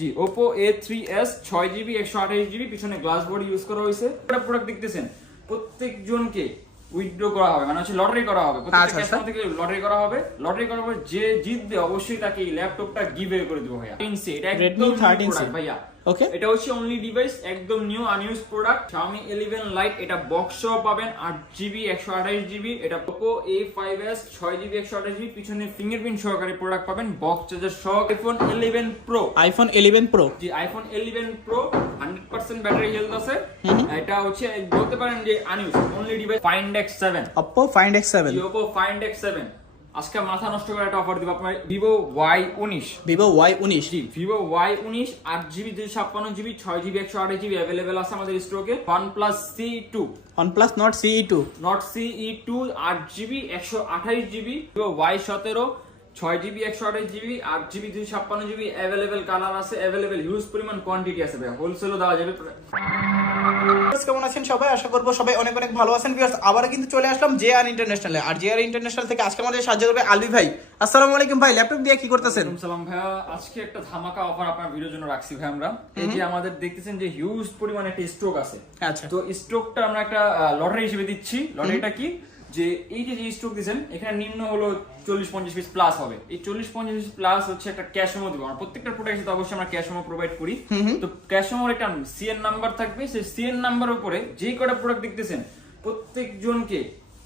জি Oppo A3s 6GB 128GB পিছনে glass body use করা হয়েছে। এটা প্রোডাক্ট দেখতেছেন প্রত্যেকজনকে উইথড্র করা হবে, মানে হচ্ছে লটারি করা হবে, প্রত্যেকটা কাস্টমার থেকে লটারি করা হবে। লটারি করার পর যে জিতবে অবশ্যই তাকে এই ল্যাপটপটা গিভওয়ে করে দেব ভাইয়া। 13C এটা একদম প্রোডাক্ট ভাইয়া। ওকে, এটা হচ্ছে অনলি ডিভাইস, একদম নিউ আনইউজ প্রোডাক্ট। Xiaomi 11 Lite এটা বক্স সহ পাবেন 8GB 128GB। এটা Oppo A5s 6GB 128GB পিছনে ফিঙ্গারপ্রিন্ট সহকারে প্রোডাক্ট পাবেন, বক্স চার্জার সহ। iPhone 11 Pro, iPhone 11 Pro জি iPhone 11 Pro 100% ব্যাটারি হেলথ আছে। এটা হচ্ছে বলতে পারেন যে আনইউজ only device. Find X7, Oppo Find X7, জি Oppo Find X7 আজকে মাথা নষ্ট করে একটা অফার দিব আপনার। Vivo Y19, Vivo Y19, জি Vivo Y19 8GB 256GB 6GB 128GB available আছে আমাদের স্টকে। OnePlus CE2, OnePlus Nord CE2, Nord CE2 8GB 128GB, Vivo Y17 6GB 128GB 8GB 256GB available colour আছে, अवेलेबल হিউজ পরিমাণ quantity আছে ভাই, হোলসেলও দেওয়া যাবে। কেমন আছেন সবাই? আশা করবো সবাই অনেক অনেক ভালো আছেন। ভিউয়ার্স, আবার কিন্তু চলে আসলাম JR ইন্টারন্যাশনালে। আর JR ইন্টারন্যাশনাল থেকে আজকে আমাদের সাহায্য করবে আলবি ভাই। আসসালামু আলাইকুম ভাই, ল্যাপটপ দিয়ে কি করতেছেন? সালাম ভাইয়া, আজকে একটা ধামাকা অফার আপনার ভিডিওর জন্য রাখছি ভাই আমরা। এই যে আমাদের দেখতেছেন যে হিউজ পরিমাণে একটা স্টক আছে। আচ্ছা, তো স্টকটা আমরা একটা লটারি হিসেবে দিচ্ছি। লটারিটা কি, যে এই যে স্টক দিয়েছেন এখানে নিম্ন হলো 40-50 পিস প্লাস হবে। এই 40-50 পিস প্লাস হচ্ছে একটা ক্যাশ মেমো দিব। আর প্রত্যেকটা প্রোডাক্টের সাথে অবশ্যই আমরা ক্যাশ মেমো প্রোভাইড করি। তো ক্যাশ মেমোর একটা সিএন নাম্বার থাকবে, সেই সিএন নাম্বারের উপরে যেই কটা প্রোডাক্ট দেখতেছেন প্রত্যেকজনকে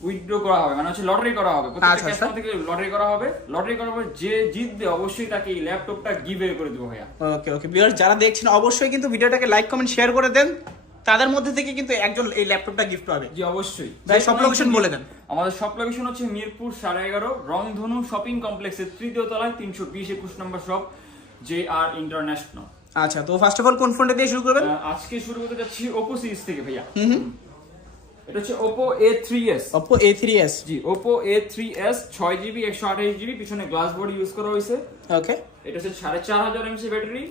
উইথড্র করা হবে, মানে হচ্ছে লটারি করা হবে। প্রত্যেকটা কাস্টমার থেকে লটারি করা হবে। লটারি করার পর যে জিতবে অবশ্যই তাকে এই ল্যাপটপটা গিভওয়ে করে দেব ভাইয়া। ওকে ওকে ভিউয়ার্স, যারা দেখছেন অবশ্যই কিন্তু ভিডিওটাকে লাইক কমেন্ট শেয়ার করে দেন। তাদের মধ্যে থেকে কিন্তু একজন এই ল্যাপটপটা গিফট পাবে। জি অবশ্যই। ভাই সব লোকেশন বলে দেন। আমাদের সব লোকেশন হচ্ছে মিরপুর 11.5 রংধনু শপিং কমপ্লেক্সের 3য় তলায় 320-21 নম্বর শপ, JR ইন্টারন্যাশনাল। আচ্ছা, তো ফার্স্ট অফ অল কোন ফোনটা দিয়ে শুরু করবেন? আজকে শুরু করতে যাচ্ছি Oppo সিরিজ থেকে ভাইয়া। এটা হচ্ছে Oppo A3s, Oppo A3s, জি Oppo A3s 6GB 128GB পিছনে গ্লাস বডি ইউজ করা হয়েছে। ওকে, এটা হচ্ছে 4500 mAh ব্যাটারি,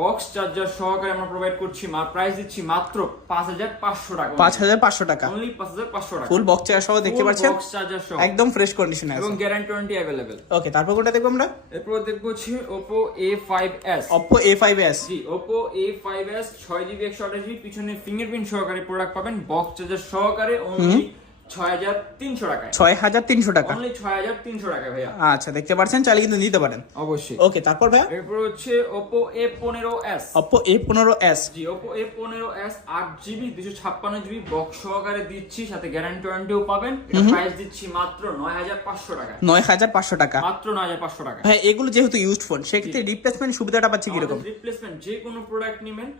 বক্স চার্জার সহকারে আমরা প্রোভাইড করছি। প্রাইস দিচ্ছি মাত্র 5500 টাকা। 5500 টাকা, অনলি 5500 টাকা। ফুল বক্স চার্জার সহ দেখতে পাচ্ছেন, বক্স চার্জার সহ একদম ফ্রেশ কন্ডিশনে আছে এবং গ্যারান্টি ওয়ারেন্টি अवेलेबल। ওকে, তারপর কোনটা দেখব আমরা? এরপর দেখব হচ্ছে Oppo A5s, Oppo A5s, জি Oppo A5s 6GB 128GB পিছনে ফিঙ্গারপ্রিন্ট সহকারে প্রোডাক্ট পাবেন, বক্স চার্জার সহকারে। অনলি 6300 টাকায়। 6300 টাকা, অনলি 6300 টাকা ভাইয়া। আচ্ছা, দেখতে পাচ্ছেন, চাইলে কিন্তু নিতে পারেন অবশ্যই। ওকে, তারপর ভাইয়া? এরপর হচ্ছে Oppo A15s, Oppo A15s, জি Oppo A15s 8GB 256GB box সহকারে দিচ্ছি, সাথে গ্যারান্টি ওয়ারেন্টিও পাবেন। এটা প্রাইস দিচ্ছি মাত্র 9500 টাকা। 9500 টাকা, মাত্র 9500 টাকা। ভাই এগুলো যেহেতু ইউজড ফোন, সেক্ষেত্রে রিপ্লেসমেন্ট সুবিধাটা পাচ্ছে কি রকম? রিপ্লেসমেন্ট যে কোনো প্রোডাক্ট নেবেন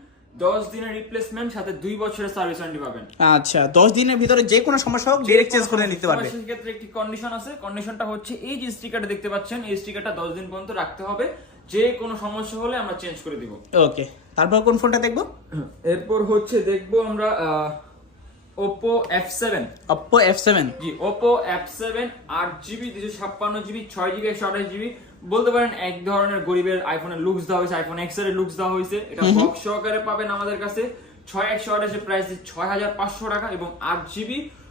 10 দিনের রিপ্লেসমেন্ট, সাথে 2 বছরের সার্ভিস ওয়ারেন্টি পাবেন। আচ্ছা, 10 দিনের ভিতরে যে কোনো সমস্যা হোক ডাইরেক্ট চেঞ্জ করে নিতে পারবে। সেই ক্ষেত্রে একটি কন্ডিশন আছে। কন্ডিশনটা হচ্ছে এই যে স্টিকারটা দেখতে পাচ্ছেন, এই স্টিকারটা 10 দিন পর্যন্ত রাখতে হবে। যে কোনো সমস্যা হলে আমরা চেঞ্জ করে দিব। ওকে, তারপর কোন ফোনটা দেখবো? এরপর হচ্ছে দেখবো আমরা Oppo F7, Oppo F7, জি Oppo F7 8GB 256GB 6GB 128GB বলতে পারেন এক ধরনের গরিবের আইফোনের লুকস দেওয়া হয়েছে, আইফোন X এর লুকস দেওয়া হয়েছে। এটা বক্স সহকারে পাবেন আমাদের কাছে। 6128 এর প্রাইস দিচ্ছি 6500 টাকা এবং 8GB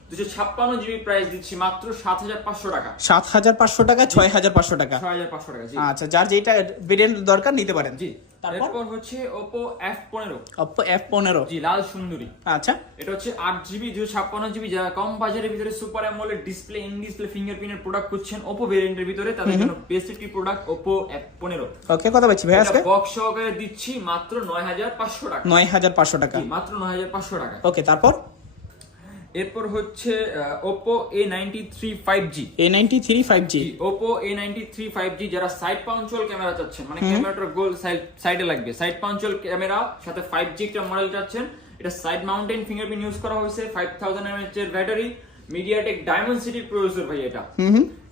256GB প্রাইস দিচ্ছি মাত্র 7500 টাকা। 7500 টাকা, 6500 টাকা, 6500 টাকা, জি। আচ্ছা, যার যেটা ভেরিয়েন্ট দরকার নিতে পারেন। জি, তারপর হচ্ছে Oppo F15, Oppo F15, জি লাল সুন্দরী। আচ্ছা, এটা হচ্ছে 8GB 256GB। যারা কম বাজারের ভিতরে super AMOLED display, in display ফিঙ্গারপ্রিন্টের প্রোডাক্ট খুঁজছেন Oppo ভেরিয়েন্টের ভিতরে, তাদের জন্য বেস্ট একটি প্রোডাক্ট Oppo F15। ওকে, কত পাচ্ছি ভাই আজকে? বক্স সহকারে দিচ্ছি মাত্র 9500 টাকা। 9500 টাকা, জি মাত্র 9500 টাকা। ওকে, তারপর? এরপর হচ্ছে Oppo A93 5G, A93 5G, জি Oppo A93 5G। যারা সাইড পাঞ্চুয়াল ক্যামেরা চাচ্ছেন, মানে ক্যামেরাটার গোল সাইডে লাগবে, সাইড পাঞ্চুয়াল ক্যামেরা সাথে 5G একটা মডেল চাচ্ছেন, এটা সাইড মাউন্টেন ফিঙ্গারপ্রিন্ট ইউজ করা হয়েছে। 5000 mAh এর ব্যাটারি, মিডিয়াটেক ডায়মন্ডসিটি প্রসেসর ভাই।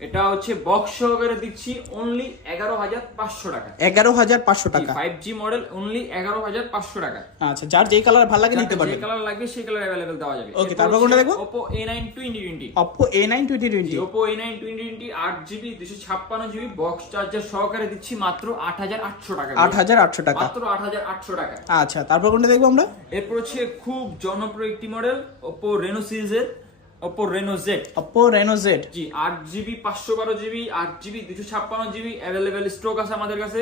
এটা হচ্ছে বক্স সহকারে দিচ্ছি অনলি 11500 টাকা। 11500 টাকা, 5G মডেল অনলি 11500 টাকা। আচ্ছা, যার যেই কালার ভালো লাগে নিতে পারবেন। যে কালার লাগবে সেই কালার अवेलेबल দেওয়া যাবে। ওকে, তারপর কোনটা দেখবো? Oppo A9 2020, Oppo A9 2020, Oppo A9 2020 8GB 256GB box charger সহকারে দিচ্ছি মাত্র 8800 টাকা। 8800 টাকা, মাত্র 8800 টাকা। আচ্ছা, তারপর কোনটা দেখবো আমরা? এরপর হচ্ছে খুব জনপ্রিয় একটি মডেল Oppo Reno সিরিজের Oppo Reno Z। Oppo Reno Z। জি 8GB 512GB 8GB 256GB available stock আছে আমাদের কাছে।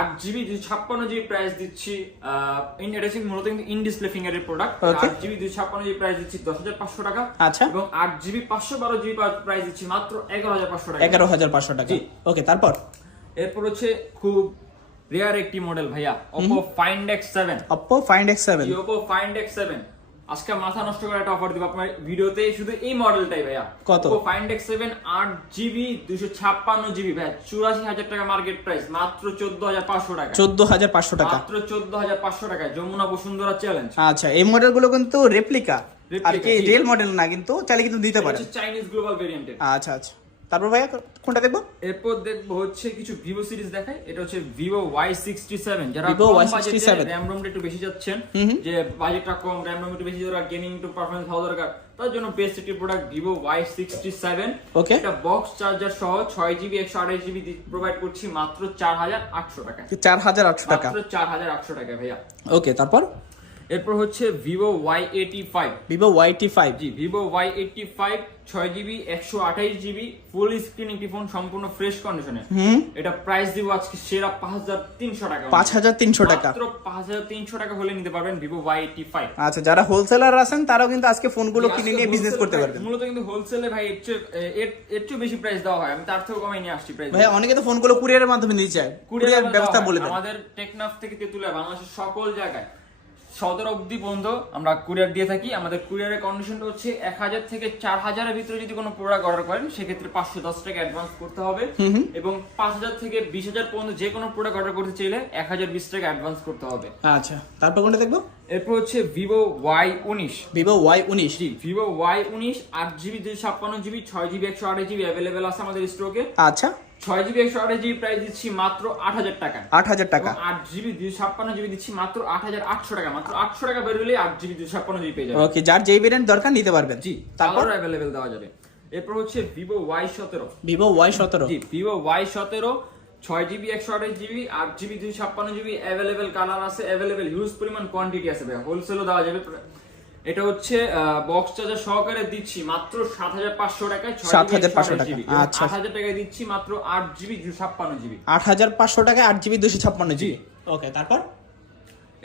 8GB 256GB প্রাইস দিচ্ছি এটা হচ্ছে মূলত কিন্তু ইন ডিসপ্লে ফিঙ্গারের প্রোডাক্ট। 8GB 256GB প্রাইস দিচ্ছি 10500 টাকা। আচ্ছা, এবং 8GB 512GB প্রাইস দিচ্ছি মাত্র 11500 টাকা। 11500 টাকা। ওকে, তারপর এরপর হচ্ছে খুব রেয়ার একটি মডেল ভাইয়া, Oppo Find X7। Oppo Find X7। জি Oppo Find X7 আজকে মাথা নষ্ট করে একটা অফার দিব আপনার ভিডিওতে, শুধু এই মডেলটাই ভাইয়া। কত? Oppo Find X7 8GB 256GB ভাইয়া, 84000 টাকা মার্কেট প্রাইস, মাত্র 14500 টাকা। 14500 টাকা, মাত্র 14500 টাকা, যমুনা বসুন্ধরা চ্যালেঞ্জ। আচ্ছা, এই মডেলগুলো কিন্তু রেপ্লিকা আর কি, রিয়েল মডেল না, কিন্তু চাইলে কিন্তু দিতে পারেন। চাইনিজ গ্লোবাল ভেরিয়েন্টের। আচ্ছা আচ্ছা, তারপর ভাইয়া কোনটা দেখবো? এরপর দেখবো হচ্ছে কিছু ভিভো সিরিজ দেখাই। এটা হচ্ছে ভিভো Y67, যারা Vivo কম Y67 বাজেটে র‍্যাম রোমটা একটু বেশি যাচ্ছেন, যে বাজেটটা কম, র‍্যাম রোম একটু বেশি দরকার, গেমিং একটু পারফরম্যান্স ভালো দরকার, তার জন্য বেস্ট একটি প্রোডাক্ট ভিভো Y67। ওকে, এটা বক্স চার্জার সহ 6GB 128GB প্রোভাইড করছি মাত্র 4800 টাকা। 4800 টাকা, মাত্র 4800 টাকা ভাইয়া। ওকে, তারপর এরপর হচ্ছে ভিভো Y85। Vivo Y85। জি Vivo Y85 6GB 128GB full screen একটি ফোন, সম্পূর্ণ ফ্রেশ কন্ডিশনে। এটা প্রাইস দিব আজকে সেরা 5300 টাকা। 5300 টাকা, মাত্র 5300 টাকা হলে নিতে পারবেন ভিভো Y85। আচ্ছা, যারা হোলসেলার আছেন তারাও কিন্তু আজকে ফোনগুলো কিনে নিয়ে বিজনেস করতে পারবেন। মূলত কিন্তু হোলসেলে ভাই এর চেয়ে বেশি প্রাইস দেওয়া হয়, আমি তার থেকেও কমাই নিয়ে আসছি প্রাইস। ভাই অনেকে তো ফোনগুলো কুরিয়ারের মাধ্যমে নিয়ে যায়, কুরিয়ার ব্যবস্থা বলে দেন। আমাদের টেকনাফ থেকে তেতুলিয়া বাংলাদেশের সকল জায়গায় সদর অবধি পর্যন্ত আমরা কুরিয়ার দিয়ে থাকি। আমাদের কুরিয়ারের কন্ডিশনটা হচ্ছে 1000 থেকে 4000 এর ভিতরে যদি কোনো প্রোডাক্ট অর্ডার করেন সেক্ষেত্রে 510 টাকা অ্যাডভান্স করতে হবে, এবং 5000 থেকে 20000 পর্যন্ত যে কোনো প্রোডাক্ট অর্ডার করতে চাইলে 1020 টাকা অ্যাডভান্স করতে হবে। আচ্ছা, তারপর কোনটা দেখবো? এরপর হচ্ছে ভিভো Y19। Vivo Y19। জি Vivo Y19 8GB 256GB 6GB 128GB available আছে আমাদের স্টকে। আচ্ছা, 6GB 128GB প্রাইস দিচ্ছি মাত্র 8000 টাকা। 8000 টাকা। 8GB 256GB দিচ্ছি মাত্র 8800 টাকা। মাত্র 800 টাকা বের হলে 8GB 256GB পেয়ে যাবেন। ওকে, যার যেই ভেরিয়েন্ট দরকার নিতে পারবেন। জি, তারপর अवेलेबल দেওয়া যাবে। এরপর হচ্ছে ভিভো Y17। Vivo Y17। জি Vivo Y17 6GB 128GB 8GB 256GB available colour আছে, अवेलेबल হিউজ পরিমাণ কোয়ান্টিটি আছে ভাই, হোলসেলও দেওয়া যাবে। এটা হচ্ছে বক্স চার্জার সহকারে দিচ্ছি মাত্র 7500 টাকায় 7500 টাকা। আচ্ছা, 8000 টাকায় দিচ্ছি মাত্র 8GB 256GB। 8500 টাকায় 8GB 256GB। ওকে, তারপর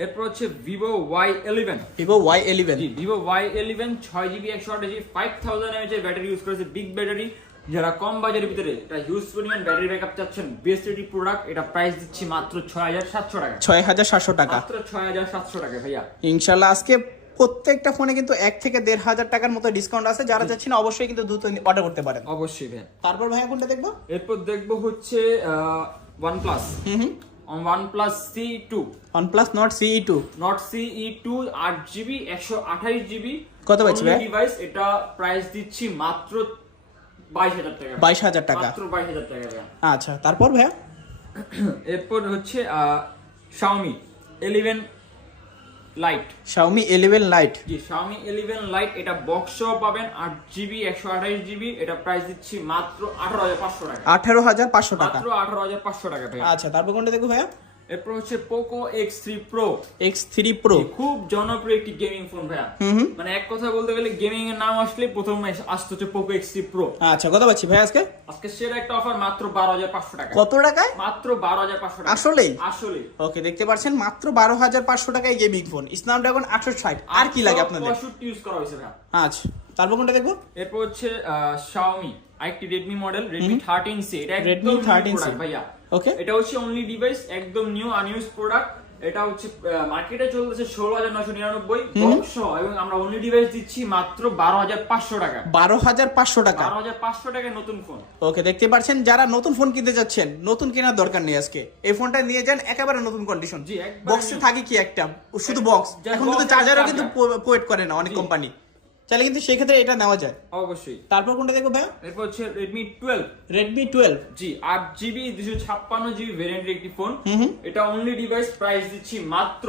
এরপর হচ্ছে ভিভো Y11। Vivo Y11। জি Vivo Y11 6GB 128GB 5000 mAh এর ব্যাটারি ইউজ করেছে, বিগ ব্যাটারি। যারা কম বাজারের ভিতরে এটা হিউজ পরিমাণ ব্যাটারি ব্যাকআপ চাচ্ছেন, বেস্ট একটি প্রোডাক্ট। এটা প্রাইস দিচ্ছি মাত্র 6700 টাকা। 6700 টাকা, মাত্র 6700 টাকা ভাইয়া। ইনশাআল্লাহ আজকে প্রত্যেকটা ফোনে কিন্তু 1 থেকে 1500 টাকার মতো ডিসকাউন্ট আছে, যারা চাচ্ছেন অবশ্যই কিন্তু দ্রুত অর্ডার করতে পারেন। অবশ্যই ভাই। তারপর ভাইয়া কোনটা দেখবো? এরপর দেখবো হচ্ছে OnePlus। OnePlus CE2। OnePlus Nord CE2। Nord CE2 8GB 128GB কত পাচ্ছি ভাই? ডিভাইস, এটা প্রাইস দিচ্ছি মাত্র 22000 টাকা। 22000 টাকা, মাত্র 22000 টাকা ভাইয়া। আচ্ছা, তারপর ভাইয়া এরপর হচ্ছে Xiaomi 11 Lite। Xiaomi 11 Lite। জি Xiaomi 11 Lite, এটা বক্সও পাবেন 8GB 128GB, এটা প্রাইস দিচ্ছি মাত্র 18500 টাকা। 18500 টাকা, মাত্র 18500 টাকা ভাইয়া। আচ্ছা, তারপর কোনটা দেখবো ভাইয়া? এরপর হচ্ছে Poco X3 Pro। X3 Pro খুব জনপ্রিয় একটি গেমিং ফোন ভাইয়া, মানে এক কথা বলতে গেলে গেমিং এর নাম আসলে প্রথমে আসতে হচ্ছে Poco X3 Pro। আচ্ছা, কত পাচ্ছি ভাই আজকে? আজকে সেরা একটা অফার মাত্র 12500 টাকা। কত টাকায়? মাত্র 12500 টাকা। আসলেই? আসলে ওকে, দেখতে পাচ্ছেন মাত্র 12500 টাকায় গেমিং ফোন, স্ন্যাপড্রাগন 860। আর কি লাগে আপনাদের? 865 ইউজ করা হয়েছে ভাইয়া। আচ্ছা, তারপর কোনটা দেখবো? এরপর হচ্ছে Xiaomi আরেকটি Redmi মডেল, Redmi 13C। এটা Redmi একদম 13C প্রোডাক্ট ভাইয়া। ওকে, এটা হচ্ছে অনলি ডিভাইস, একদম নিউ আনইউজ প্রোডাক্ট। এটা হচ্ছে মার্কেটে চলতেছে 16999 বক্স সহ, এবং আমরা অনলি ডিভাইস দিচ্ছি মাত্র 12500 টাকা। 12500 টাকা, 12500 টাকায় নতুন ফোন। ওকে, দেখতে পাচ্ছেন যারা নতুন ফোন কিনতে যাচ্ছেন, নতুন কেনার দরকার নেই, আজকে এই ফোনটা নিয়ে যান, একেবারে নতুন কন্ডিশন। জি, একবারে বক্সে new। থাকে কি একটা, শুধু বক্স। এখন কিন্তু box চার্জারও আর কিন্তু প্রোভাইড করে না অনেক কোম্পানি, চাইলে কিন্তু সেই ক্ষেত্রে এটা নেওয়া যায়। অবশ্যই। তারপর কোনটা দেখবো ভাই? এরপর হচ্ছে Redmi 12। Redmi 12। জি 8GB 256GB ভেরিয়েন্টের একটি ফোন। এটা অনলি ডিভাইস, প্রাইস দিচ্ছি মাত্র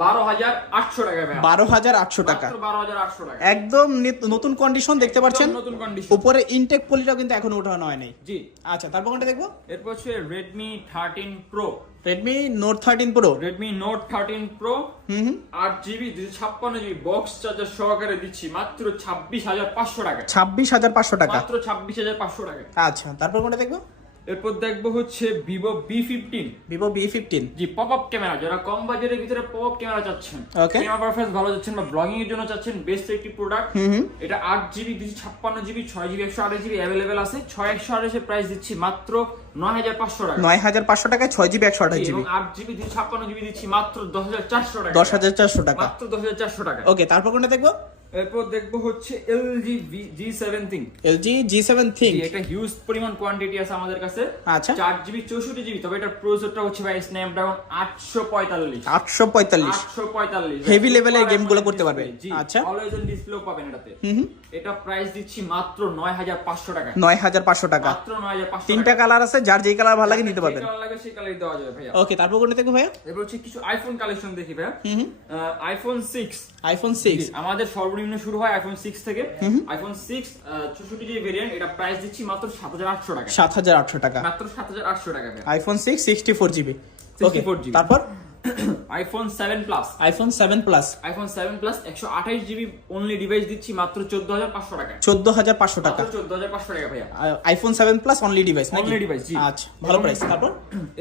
12800 টাকা ভাই। 12800 টাকা, মাত্র 12800 টাকা। একদম নতুন কন্ডিশন, দেখতে পাচ্ছেন নতুন কন্ডিশন। উপরে ইনটেক পলিটাও কিন্তু এখনো ওঠানো হয় নাই। জি, আচ্ছা, তারপর কোনটা দেখবো? এরপর হচ্ছে Redmi 13 Pro। Redmi Note 13 Pro Redmi Note 13 Pro হুম 8GB 256GB বক্স চার্জার সহকারে দিচ্ছি মাত্র 26,500 টাকা। 26,500 টাকা। মাত্র 26,500 টাকা। আচ্ছা, তারপর কোনটা দেখবো? এরপর দেখবো হচ্ছে Vivo B15। Vivo B15 জি, পপআপ ক্যামেরা, যারা কম বাজেটের ভিতরে পপআপ ক্যামেরা চাচ্ছেন, Okay. ক্যামেরা পারফরম্যান্স ভালো চাচ্ছেন বা ব্লগিং এর জন্য চাচ্ছেন, বেস্ট একটি প্রোডাক্ট। এটা 8GB 256GB 6GB 128GB available আছে। 6128 এর প্রাইস দিচ্ছি মাত্র 9,500 টাকা। 9,500 টাকায় 6GB 128GB এবং 8GB 256GB দিচ্ছি মাত্র 10,400 টাকা। 10,400 টাকা। মাত্র 10,400 টাকা। ওকে, তারপর কোনটা দেখবো? এরপর দেখবো হচ্ছে LG G7 Think। LG G7 Think। একটা হিউজ পরিমাণ কোয়ান্টিটি আছে আমাদের কাছে। আচ্ছা। 4GB 64GB, তবে এটার প্রসেসরটা হচ্ছে ভাই স্ন্যাপড্রাগন 845। 845 হেভি লেভেলের গেমগুলো করতে পারবে। আচ্ছা, অলওয়েজ অন ডিসপ্লেও পাবেন এটাতে। এটা প্রাইস দিচ্ছি মাত্র 9,500 টাকা। 9,500 টাকা। মাত্র 9,500 তিনটা কালার আছে, যার যেই কালার ভালো লাগে নিতে পারবেন। যে কালার লাগে সেই কালারই দেওয়া যাবে ভাইয়া। ওকে, তারপর কোনটা দেখবো ভাইয়া? এবার হচ্ছে কিছু আইফোন কালেকশন দেখি ভাইয়া। আইফোন 6। আইফোন 6 আমাদের সর্বনিম্ন শুরু হয় আইফোন 6 থেকে। আইফোন 6 64GB ভেরিয়েন্ট, এটা প্রাইস দিচ্ছি মাত্র 7,800 টাকা। 7,800 টাকা। মাত্র 7,800 টাকা ভাইয়া। IPhone 6 64GB। ওকে, 64GB তারপর iPhone 7 plus. IPhone 7 plus. IPhone 7 plus 128GB only device দিচ্ছি মাত্র 14,500 টাকা। 14,500 টাকা। মাত্র 14,500 টাকা ভাইয়া। আইফোন 7 প্লাস অনলি ডিভাইস নাকি? অনলি ডিভাইস, জি। আচ্ছা, ভালো প্রাইস। তারপর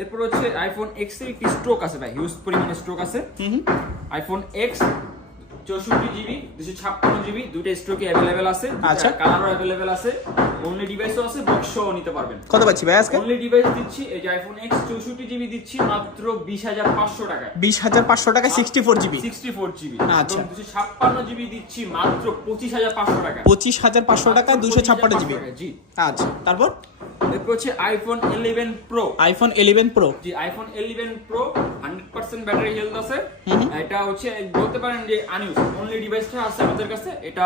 এরপর হচ্ছে আইফোন X এর একটি স্ট্রোক আছে ভাই, হিউজ পরিমাণে স্ট্রোক আছে। আইফোন X 64GB 256GB দুটো স্ট্রোকে अवेलेबल আছে। আচ্ছা, কালারও अवेलेबल আছে, অনলি ডিভাইসও আছে, বক্সও নিতে পারবেন। কত পাচ্ছি ভাই আজকে? অনলি ডিভাইস দিচ্ছি এই যে আইফোন X 64GB দিচ্ছি মাত্র 20,500 টাকা। 20,500 টাকা 64GB। 64GB। আচ্ছা। 256GB দিচ্ছি মাত্র 25,500 টাকা। 25,500 টাকা 256GB। জি। আচ্ছা, তারপর এরপর হচ্ছে আইফোন 11 প্রো। IPhone 11 pro. জি, আইফোন 11 প্রো 100% ব্যাটারি হেলথ আছে। এটা হচ্ছে বলতে পারেন যে আনইউজ, অনলি ডিভাইসটা আছে আমাদের কাছে। এটা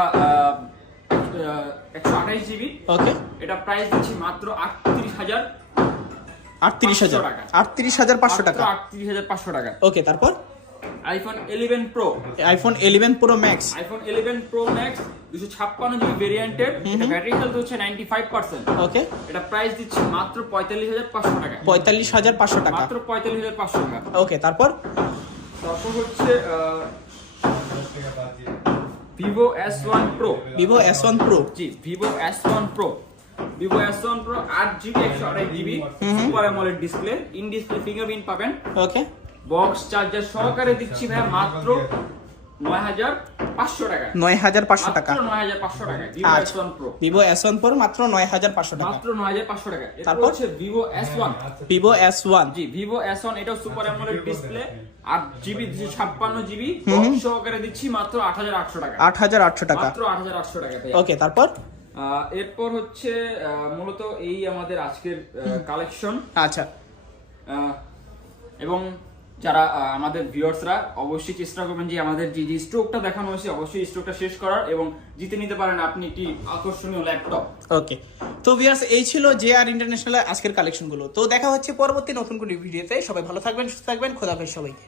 128GB। ওকে, এটা প্রাইস দিচ্ছি মাত্র 38,500 টাকা। 38,500 টাকা। 38,500 টাকা। ওকে, তারপর iPhone 11 pro. IPhone 11 pro max. IPhone 11 pro max 256GB ভেরিয়েন্টের, এটা ব্যাটারি হেলথ হচ্ছে 95%। ওকে, এটা প্রাইস দিচ্ছি মাত্র 45,500 টাকা। 45,500 টাকা। মাত্র 45,500 টাকা। ওকে, তারপর তারপর হচ্ছে Vivo S1 Pro। Vivo S1 Pro। G, Vivo S1 Pro। Vivo S1 Pro 8GB 128GB super AMOLED display, in display fingerprint পাবেন। ওকে, বক্স চার্জার সহকারে দিচ্ছি ভাই মাত্র 9,500 টাকা। 9,500 টাকা। মাত্র 9,500 টাকা। Vivo আচ্ছা, S1 Pro Vivo S1 Pro মাত্র 9,500 টাকা। মাত্র 9,500 টাকা। এরপর তারপর হচ্ছে Vivo S1। Vivo S1। জি, Vivo S1 এটাও super AMOLED display, 8GB 256GB box সহকারে দিচ্ছি মাত্র 8,800 টাকা। 8,800 টাকা। মাত্র 8,800 টাকা ভাই। ওকে, তারপর এরপর হচ্ছে মূলত এই আমাদের আজকের কালেকশন। আচ্ছা, এবং যারা আমাদের ভিউয়ার্সরা অবশ্যই চেষ্টা করবেন যে আমাদের যে স্ট্রোকটা দেখানো হয়েছে অবশ্যই স্ট্রোকটা শেষ করার, এবং জিতে নিতে পারেন আপনি একটি আকর্ষণীয় ল্যাপটপ। ওকে, তো ভিউয়ার্স এই ছিল JR ইন্টারন্যাশনাল আজকের কালেকশনগুলো। তো দেখা হচ্ছে পরবর্তী নতুন কোনো ভিডিওতে। সবাই ভালো থাকবেন, সুস্থ থাকবেন, খোদা হাফেজ সবাইকে।